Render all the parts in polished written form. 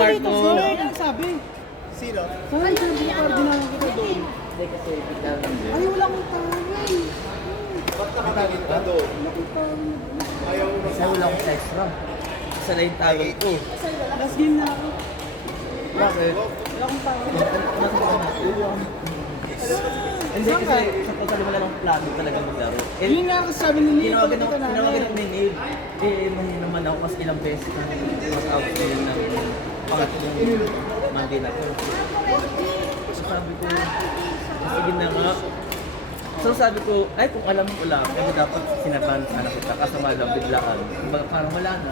Marco. Ang sabi. Sino? Saan yung cardinal kita doon? Hindi kasi bigla lang din. Ay, wala akong tawag. Ba't nakatagit ka doon? Ayaw mo Kasi wala akong extra. Isa na yung tawag ko. Last game na ako. Bakit? Wala akong tawag. Hindi kasi sa total wala lang plano talaga maglaro. Yun nga kasi sabi ni Nino. Tinawagan ng Nene. Mahina naman ako kasi ilang beses na mag-out na yun ng pangatlong Monday na ko. So sabi ko, sige na nga. So sabi ko, ay kung alam mo lang, kaya dapat sinabahan sana kita. Kaso nga lang, biglaan. Parang wala na.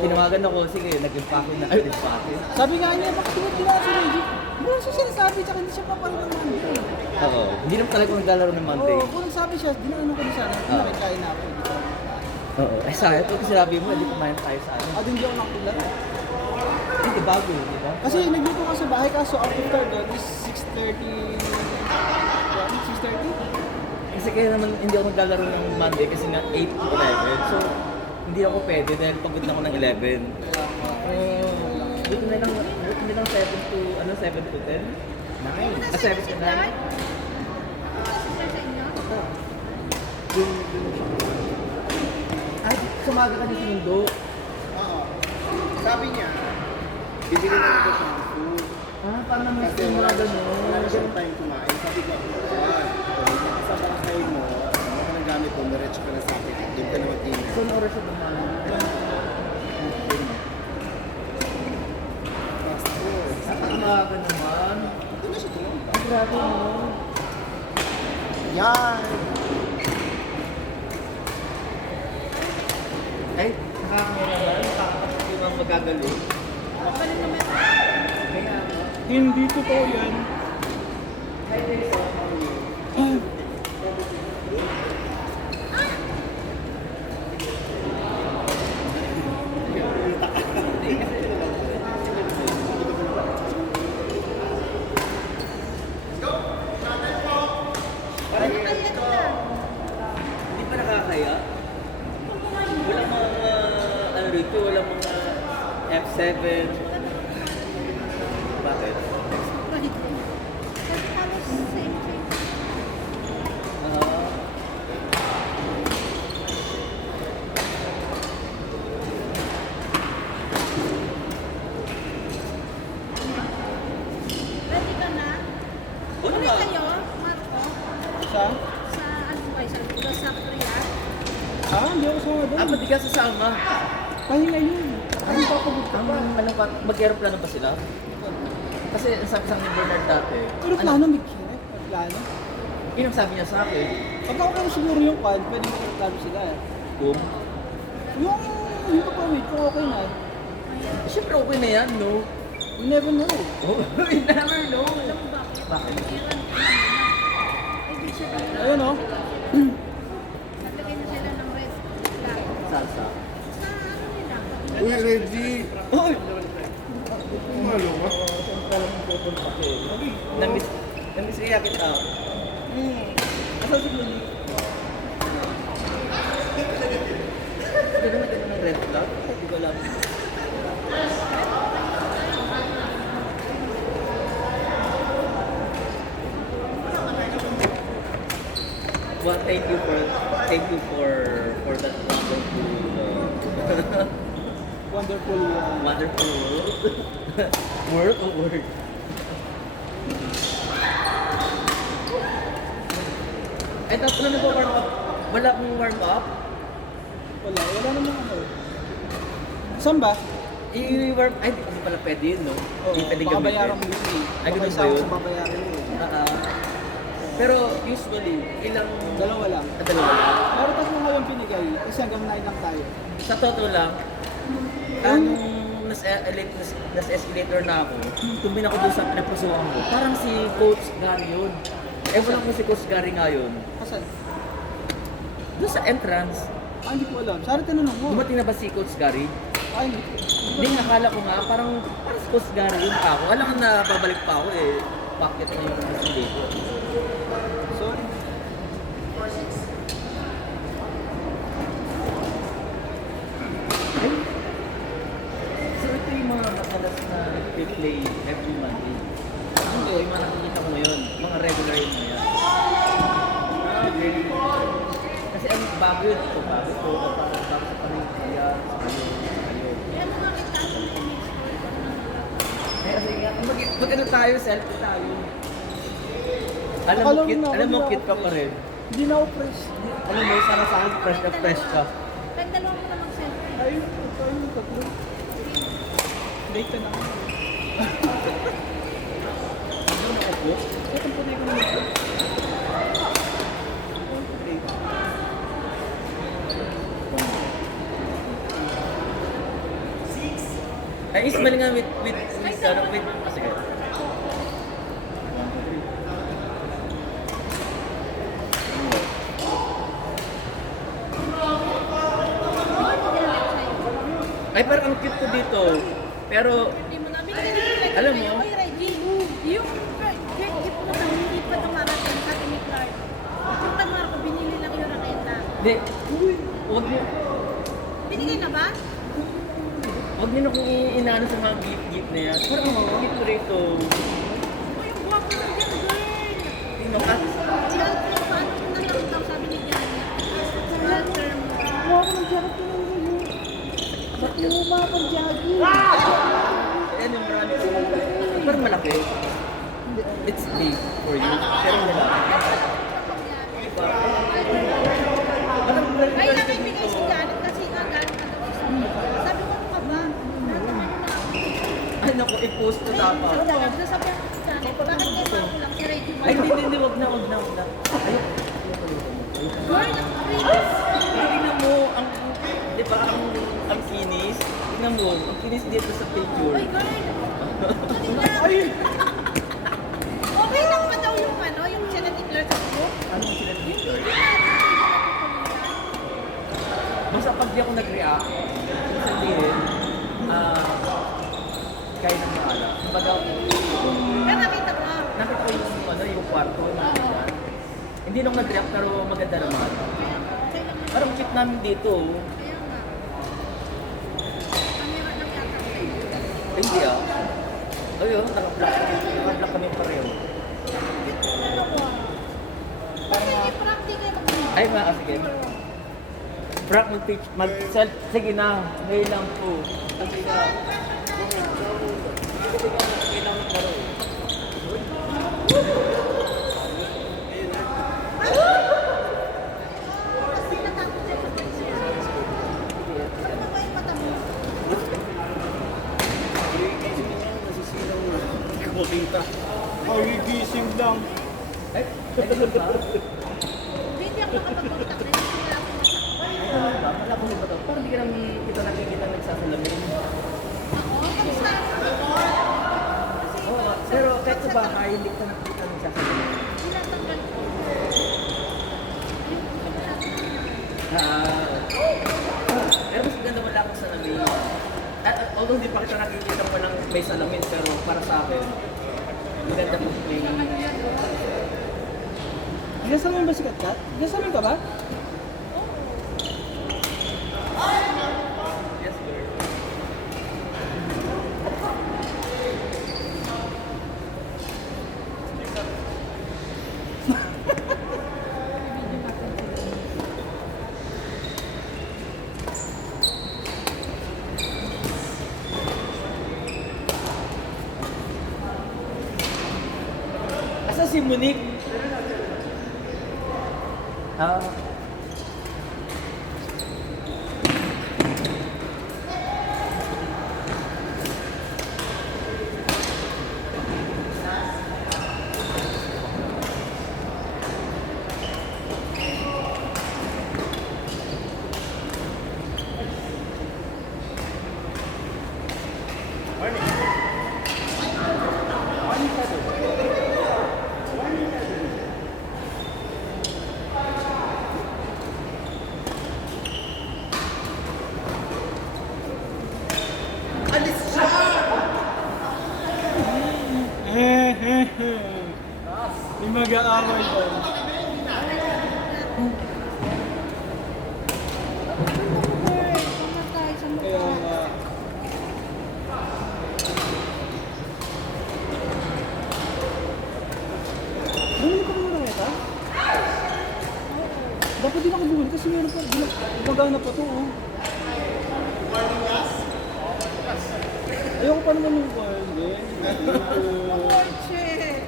Tinawagan ako, sige, nag-impake na. Ay, nag-impake. Sabi nga niya, bakit hindi na si Reggie? Wala siya sinasabi, tsaka hindi siya papalo ng Monday. Oo, hindi naman talaga ako naglalaro ng Monday. Oo, kung nagsabi siya, dinaanan ko na sana. Nakikain na ako. Hindi ko. Oo, ay sayang. Ito kasi sabi mo, hindi kumain tayo sa ano. Ah, hindi ako nakilala. Hindi, bago yun, di ba? Kasi nagluto ka sa bahay, kaso ang after doon is 6:30. 6:30? Kasi kaya naman hindi ako naglalaro ng Monday kasi nga 8 to 11. So, hindi ako pwede dahil pagod na ako ng 11. Buti na lang 7 to, 7 to 10? 9? 7 to 9? Ay, sumaga ka ni Sinundo. Oo. Sabi niya, bibili na ito siya ng food. Ah, paano naman Kasi yung mga wala na gano'n? siyang time kumain. Sabi ko, sa bahay mo, ano ka ng gamit mo, diretso ka na sa akin. Doon ka na mag-init. So, ano oras siya dumaan? Nakakamaga naman. Doon na siya tulong. Ang grabe mo. Yan! Ay, nakakamura ba? Nakakapagod yung magagaling. Kaya, Hindi totoo yan. hindi pa nakakaya? Walang mga, ano rito, walang mga F7. Bakit? Ah, Ready ka na? ano Uwi ba? kayo, Marco, Sa? sa ano ba, sa Korea? Ah, hindi ako sama doon. Ba't di ka sasama? Pahinga yun. Anong papagod ka ba? Ano pa, mag-aeroplano ba sila? Kasi ang sabi sa akin ni Bernard dati, Pero plano, may kirek. May plano. yun ang sabi niya sa akin, Pag ako kayo siguro yung quad, pwede mo plano sila eh. kung, Yung kapawid, kung okay na. siyempre okay na yan, no? You never know. Oh, you never know. Alam mo bakit? Bakit? Meron, ay, di siya na, Ayun oh. naglagay na sila ng red flag. Salsa. Sa ano nila? Uy, Reggie! Uy! Umalo ka? Namiss kaya kita. Asa si Luli? Ganun na ganun ng red flag? Hindi ko alam. Well, thank you for that Wonderful. wonderful world or word. Ay, tapos na nag-warm up. Wala akong warm up. Wala namang ano. Saan ba? I-warm, ay, di kasi pala pwede yun, no? Hindi pwede baka gamitin. bayaran mo yun eh. Ay, ganun ba Baka yun? isa ako sa babayaran mo eh. Pero usually, ilang... Dalawa lang. Dalawa lang. Pero tatlo ngayong pinigay, kasi hanggang 9 lang tayo. Sa totoo lang, nasa escalator na ako, tumbin ako doon sa pinagpusuan ko. Parang si Coach Gary yun. Ewan lang kung si Coach Gary nga yun. Kasan? Doon sa entrance, Ah, hindi ko alam. Sana tinanong mo. dumating na ba si Coach Gary? Ah, hindi ko. Hindi, nakala ko nga, parang si Coach Gary yun pa ako. Alam ko na babalik pa ako eh. Bakit na yung escalator? Sorry. Ay, so ito yung mga matalas na nagpe-play every Monday. Hindi, yung mga nakikita ko ngayon, mga regular yun na yan. Okay. Kasi ang bago yun, ito bago ito, tapos sa panitia, kayo. Kaya mo nga kita sa image ko. Kaya sige, mag-ano tayo, selfie tayo. Alam Alam mo, cute, na, alam mo, wala cute ka ako. pa rin. Hindi na ako press. Alam mo, sana sa akin, fresh na fresh ka. Kahit dalawa mo na mag-selfie. Ayun, ayun, tatlo. Date ka na ako. Ano na ako po? Ito po di ko na mag Ay, ismail nga with, sige. Ay, parang ang cute ko dito. Pero, Hindi mo na. Binigyan na yung Alam mo? Oy, Reggie, yung gift mo na hindi pa dumarating sa atin ni Clark. Yung kay Marco, binili lang yung raketa. di, huwag niyo, Binigay na ba? huwag niyo na kung inaano sa mga gift na yan. Parang ang cute ko rito. Oh, yung guwapo na dyan, girl. Tingnan ka. Si Alfred, paano mo na lang daw, sabi ni Johnny. Alter mo. Kuha ko ng jacket ko ng ngayon. Ba't yung umapang jacket? Ayan yung marami. Parang malaki. It's big for you. Pero malaki. Parang Ay, nakibigay si Janet kasi nagalit na daw siya. Sabi ko, ano ka ba? Nataman na ako. ay naku, i-post ko dapat. Nasabihan ko si Janet, bakit kay Marco lang si Reggie Ay, mo? hindi, wag na. Ay, Girl, nakakritis. tingnan mo, di ba, ang kinis? Tingnan mo, ang kinis dito sa picture. Ay, girl. Okay lang ba daw yung ano, yung Janet Hitler sa book? Ano ang sila dito? Basta pag di ako nag-react, ibig sabihin, kaya nang mahala. Kumbaga, Kaya nakita ko. nakita ko yung kwarto, nakita. Hindi nung nag-react, pero maganda naman. Okay lang. Parang cute namin dito. Kaya nga. Kamera lang yata sa inyo. Hindi ah. Ayun, naka-black kami pareho. Cute na dalawa. Kasi i-practical ko. Ay, sige. Frank, mag-self, sige na, ngayon lang po. Kasi na, kailangan laro eh. Kasi natakot siya sa picture. Ano ba yung mata mo? Nasisilaw na. Hindi ko makita. Gising lang. Ay, ganun ba? Hindi ako nakapag-contact rin. Hindi ako nasaktan. Wala ko ba ito? Parang hindi ka namin kita nakikita nagsasalamin. Ako? Kamusta? Oo, pero kahit sa bahay, hindi ka nakikita nagsasalamin. Tinatanggal ko. Pero mas ganda wala akong salamin. Although hindi pa kita nakikita mo lang may salamin, pero para sa akin, maganda kung may... Ginasalamin ba si Katkat? Ginasalamin ka ba? Yes, girl. Asa si Monique? Ah. May mag-aaway doon. Pamatay sa Kaya mukha. nga. din ako bumili kasi meron pa, gumagana pa to, oh. Ayoko pa naman yung hindi. Shit!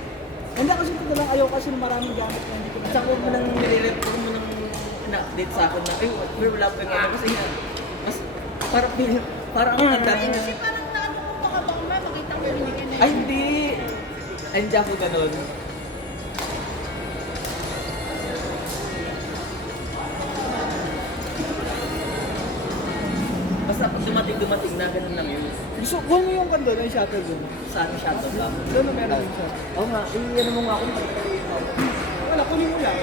Hindi kasi ito lang, ayoko kasi maraming gamit na hindi ko na. Saka huwag mo nang nire-rep, huwag mo nang na-update sa akin na, ay, wala pa nga kasi nga, mas, parang ang Ay, dami. kasi parang nakatutok ka ba kung makita ko yung binigay na Ay, hindi! Ay, hindi ako ganun. Basta pag dumating na, ganun lang yun. Gusto, huwag mo yung kando na yung shuttle doon. Sa akin, shuttle lang. Doon na meron yung shuttle. Oo nga, ano mo nga ako. Wala, kunin mo lang.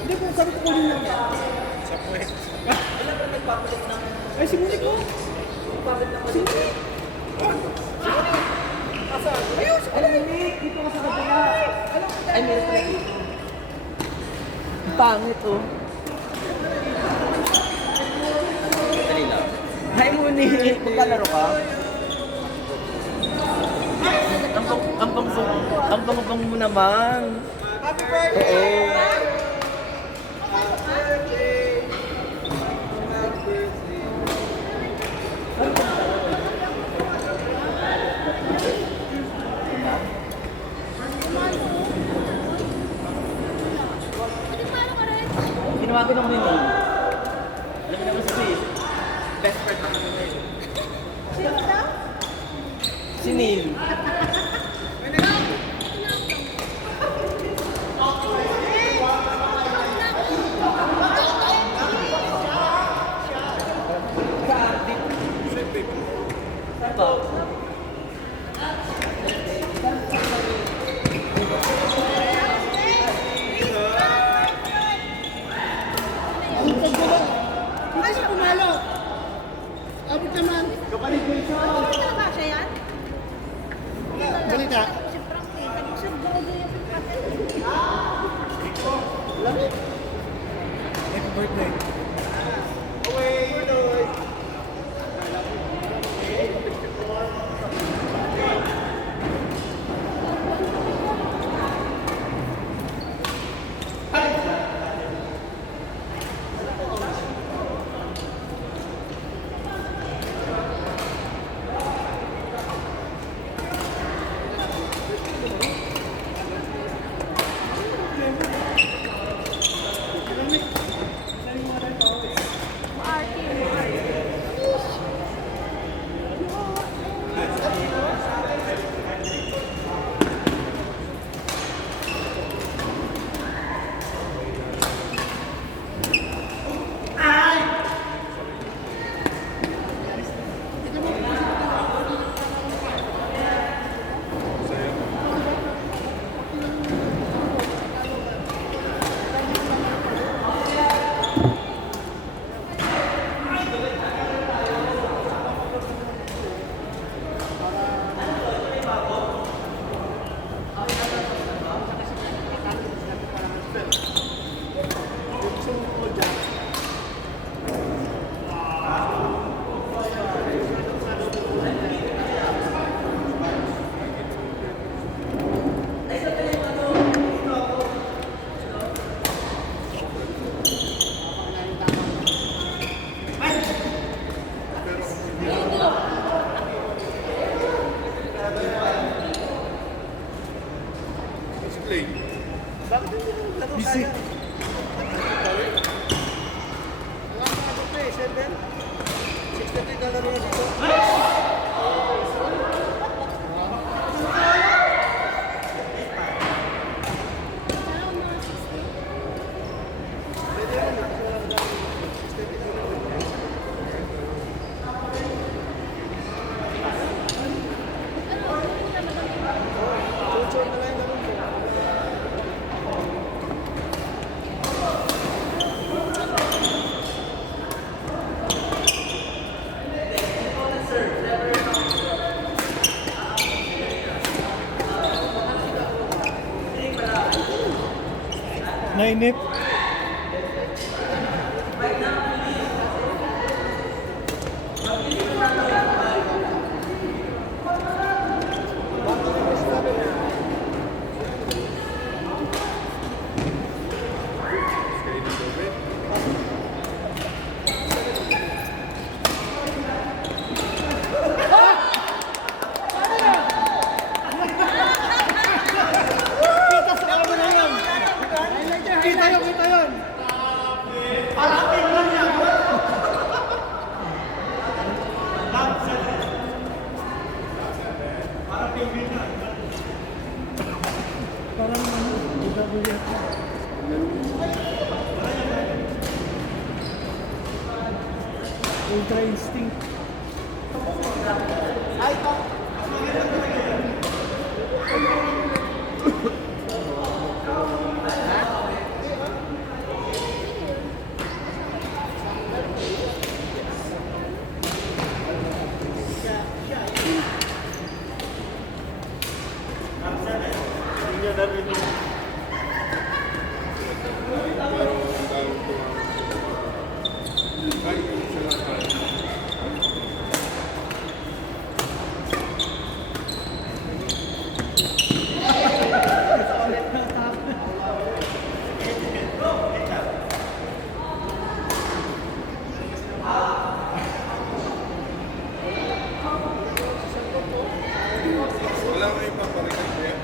Hindi ko, sabi ko kunin lang. Wala pa nagpapalit ng... Ay, simulik ko. Simulik. Ayun, simulik. Dito ka sa kabila. Ay, meron pala dito. Ang pangit, oh. Dali lang. Hi, Muni! Magkalaro ka? Ang bang mo naman. Happy birthday! Oo. Ginawa ko ng menu. Alam mo naman si best friend naman ngayon. Sino daw? Si Neil. Hindi siya pumalo. Abot naman. Ano talaga siya yan? Balita. Si Frank eh. Sabi siya, gago yung Frank. Happy birthday. Busy. Nainip. Parang ano, DWF. Ultra Instinct. Wala kang ipaparinig ko yan.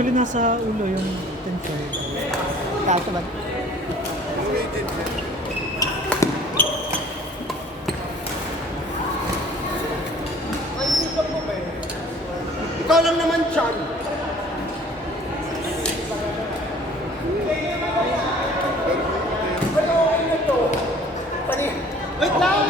Actually, nasa ulo yung tension. Kaso ba? Ikaw lang naman, Chan. Wait lang!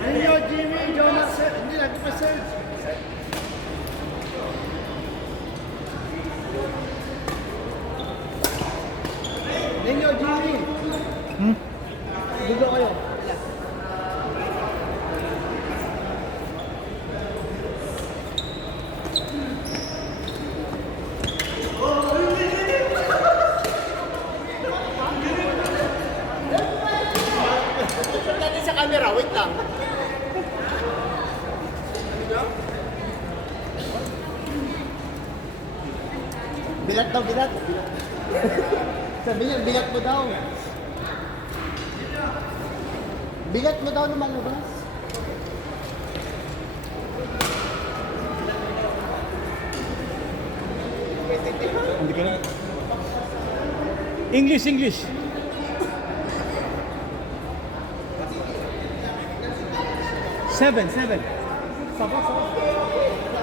Ninyo, Jimmy, Jonas, hindi lagi pa sir. Ninyo, Jimmy. Dugo kayo. Natin sa camera, wait lang. Bilat daw, bilat. Sabi niya, bigat mo daw. Bigat mo daw lumalabas. Hindi ka na. English, English. Seven.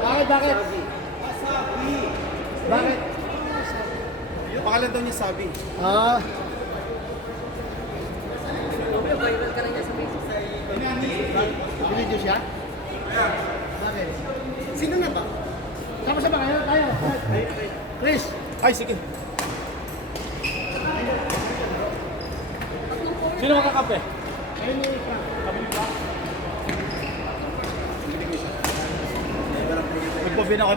Bakit? Bakit? Pangalan daw niya Sabi. Ah, binidyo siya? Bakit? Sino na ba? Sama-sama kayo, tayo. Chris, Ay, sige. Sino makakape? Nagpabina ko